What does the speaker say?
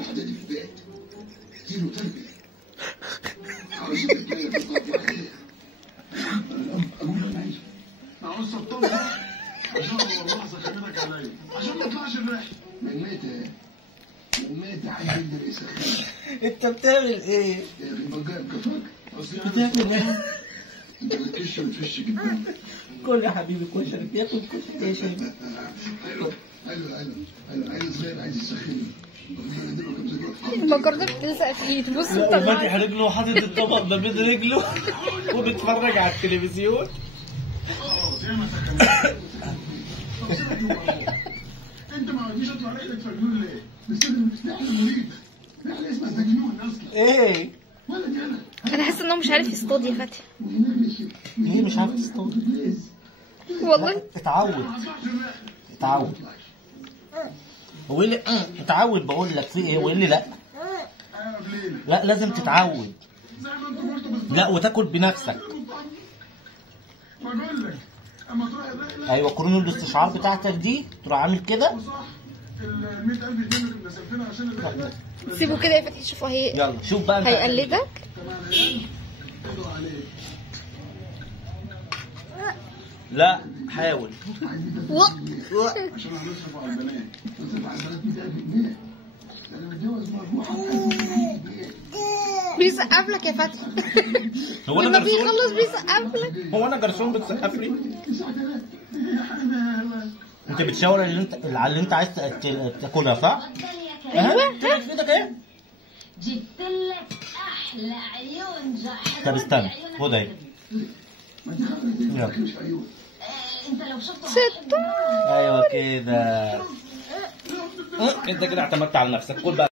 الحاجات دي في البيت دين وتربيه. عاوز تتكلم اقول له انا عايز عاوز تطلع عشان والله سخنتك عليا عشان ما يطلعش الريح من ميتة حد يقدر يسخن. انت بتعمل ايه؟ يا اخي بقى كفاك بتعمل ايه؟ انت بتكش وتفش قدام. كل يا حبيبي كشري، بياكل كشري يا شيخ. ايوه عيل صغير عايز يسخن. فكرت بتلزق فيه تبص لا وفاتح رجله وحاطط الطبق ما بين رجله وبيتفرج على التلفزيون. زي ما سخنت. انت ما عرفتيش اطلع رحلة فجنون ليه؟ بس ده احنا مريض. رحلة اسمها سجنون اصلا. ايه؟ ولد يلا. انا حاسه ان هو مش عارف يصطاد يا فتحي. ليه مش عارف تصطاد؟ والله اتعود. هو اللي اتعود بقول لك في ايه واللي لا. لا لازم تتعود. لا وتاكل بنفسك. بقول لك اما تروح الرحلة. ايوه قانون الاستشعار بتاعتك دي تروح عامل كده. صح ال 100,000 جنيه اللي كنا سالفينها عشان الرحلة. سيبه كده يا فتحي شوفوا يلا شوف بقى انت هيقلدك. لا حاول. عشان هنصرف على البنات. نصرف على البنات 100,000 جنيه. انا متجوز مربوحة بيسقف لك يا فتحي. هو لما انا جرسون؟ بيخلص بيسقف لك. هو انا جرسون بتسقف لي؟ انت بتشاور على اللي انت عايز تاكلها صح؟ ايوه في ايدك ايه؟ جبت لك احلى عيون جحا. طب استنى خد اهي. يلا انت لو شفته ستة. ايوه كده. انت كده اعتمدت على نفسك. كل بقى